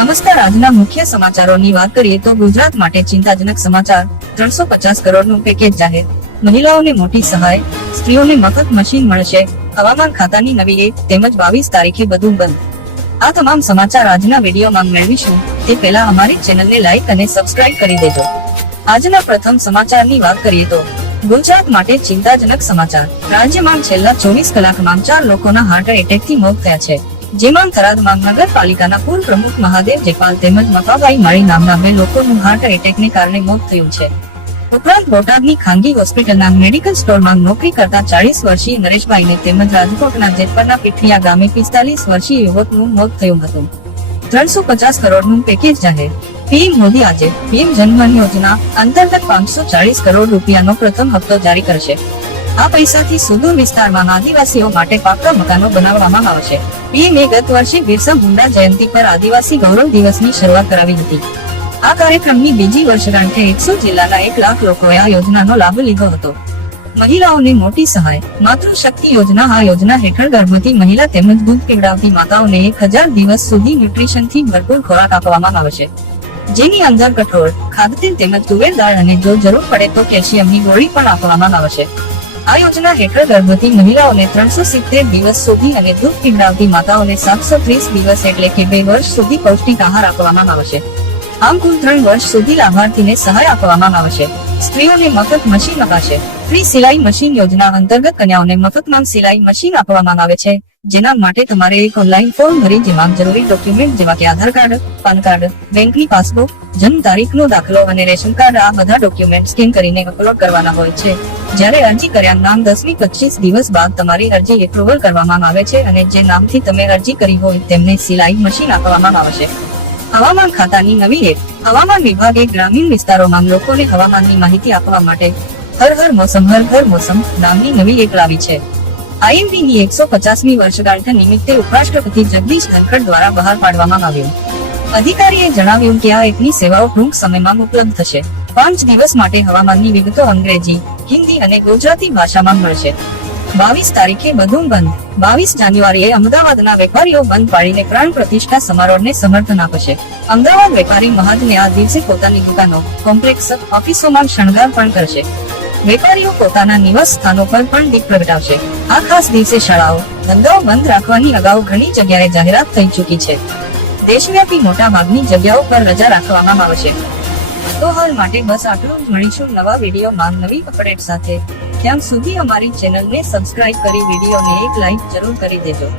નમસ્કાર, આજના મુખ્ય સમાચારોની વાત કરીએ તો ગુજરાત માટે ચિંતાજનક સમાચાર ત્રણસો પચાસ કરોડનું પેકેજ જાહેર. મહિલાઓને મોટી સહાય, સ્ત્રીઓને મફત મશીન મળશે, હવામાન ખાતાની નવી એક તેમજ બાવીસ તારીખે બધું બંધ. આ તમામ સમાચાર આજના વિડીયોમાં મેળવીશું. તે પહેલા અમારી ચેનલને લાઈક અને સબસ્ક્રાઇબ કરી દેજો. આજના પ્રથમ સમાચારની વાત કરીએ તો, ગુજરાત માટે ચિંતાજનક સમાચાર. રાજ્યમાં છેલ્લા ચોવીસ કલાકમાં ચાર લોકોના હાર્ટ એટેકથી મોત થયા છે. જેમાં થરાદ મહાનગરપાલિકાના પૂર્વ પ્રમુખ મહાદેવ જેપાલ તેમજ મફાભાઈ માળી નામના બે લોકોનું હાર્ટ એટેકને કારણે મોત થયું છે. ઉપરાંત બોટાદની ખાનગી હોસ્પિટલના મેડિકલ સ્ટોરમાં નોકરી કરતા ચાલીસ વર્ષીય નરેશભાઈને તેમજ રાજકોટના જેતપરના પીઠિયા ગામે પિસ્તાલીસ વર્ષીય યુવકનું મોત થયું હતું. ત્રણસો પચાસ કરોડનું પેકેજ જાહેર. પીએમ મોદી આજે પીએમ જનધન યોજના અંતર્ગત પાંચસો ચાલીસ કરોડ રૂપિયાનો પ્રથમ હપ્તો જારી કરશે. આ પૈસાથી સુદૂર વિસ્તારમાં આદિવાસીઓ માટે પાકા મકાનો બનાવવામાં આવશે. પીએમએ ગત વર્ષે બિરસા મુંડા જયંતિ પર આદિવાસી ગૌરવ દિવસની શરૂઆત કરાવી હતી. આ કાર્યક્રમની બીજી વર્ષગાંઠે એકસો જિલ્લાના એક લાખ લોકોએ આ યોજનાનો લાભ લીધો હતો. મહિલાઓને મોટી સહાય, માતૃશક્તિ યોજના, આ યોજના હેઠળ ગર્ભવતી મહિલા તેમજ દૂધ પીવડાવતી માતાઓને એક હજાર દિવસ સુધી ન્યુટ્રિશનથી ભરપૂર ખોરાક આપવામાં આવશે. જેની અંદર કઠોળ ખાદ્યતેલ તેમજ તુવેર દાળ અને જો જરૂર પડે તો કેલ્શિયમની ગોળી પણ આપવામાં આવશે. આ યોજના હેઠળ ગર્ભવતી મહિલાઓને ત્રણસો સિત્તેર દિવસ સુધી અને દૂધ પીવડાવતી માતાઓને સાતસો ત્રીસ દિવસ એટલે કે બે વર્ષ સુધી પૌષ્ટિક આહાર આપવામાં આવશે. આમ કુલ ત્રણ વર્ષ સુધી લાભાર્થીને સહાય આપવામાં આવશે. સ્ત્રીઓને મફત મશીન અપાશે. ફ્રી સિલાઈ મશીન યોજના અંતર્ગત કન્યાઓને મફતમાં સિલાઈ મશીન આપવામાં આવે છે. જેના માટે તમારે એક ઓનલાઈન ફોર્મ ભરી જેમાં જરૂરી ડોક્યુમેન્ટ જેવા કે આધાર કાર્ડ, પાન કાર્ડ બેંકની પાસબુક જન્મ તારીખનો દાખલો અને રેશન કાર્ડ આ બધા ડોક્યુમેન્ટ સ્કેન કરીને અપલોડ કરવાના હોય છે. જ્યારે અરજી કર્યા નામ દસમી પચીસ દિવસ બાદ તમારી અરજી એપ્રુવલ કરવામાં આવે છે અને જે નામથી તમે અરજી કરી હોય તેમને સિલાઈ મશીન આપવામાં આવશે. હવામાન ખાતાની નવી એપ, હવામાન વિભાગે ગ્રામીણ વિસ્તારોમાં લોકોને હવામાનની માહિતી આપવા માટે હર હર મોસમ, હર ઘર મોસમ નામની નવી એપ લાવી છે. આઈએમપી ની એકસો પચાસમી વર્ષગાંઠ નિમિત્તે ઉપરાષ્ટ્રપતિ જગદીશ ધનખડ દ્વારા બહાર પાડવામાં આવ્યો. અધિકારીએ જણાવ્યું કે આ એપની સેવાઓ ટૂંક સમયમાં ઉપલબ્ધ થશે. પાંચ દિવસ માટે હવામાનની વિગતો અંગ્રેજી, હિન્દી અને ગુજરાતી ભાષામાં મળશે. બાવીસ તારીખે બધું બંધ. બાવીસ જાન્યુઆરીએ અમદાવાદના વેપારીઓ બંધ પાડીને પ્રાણ પ્રતિષ્ઠા સમારોહને સમર્થન આપશે. અમદાવાદ વેપારી મહાજને આ દિવસે પોતાની દુકાનો, કોમ્પ્લેક્સ, ઓફિસોમાં શણગાર પણ કરશે. વેપારીઓ પોતાના નિવાસ સ્થાનો પર પણ દીપ પ્રગટાવશે. આ ખાસ દિવસે શાળાઓ, ધંધાઓ બંધ રાખવાની અગાઉ ઘણી જગ્યાએ જાહેરાત થઈ ચૂકી છે. દેશવ્યાપી મોટા ભાગની જગ્યાઓ પર રજા રાખવામાં આવશે. તો હાલ માટે બસ આટલું જ. મળીશું નવા વિડીયોમાં નવી અપડેટ સાથે. ત્યાં સુધી અમારી ચેનલને સબસ્ક્રાઇબ કરી વિડીયોને એક લાઈક જરૂર કરી દેજો.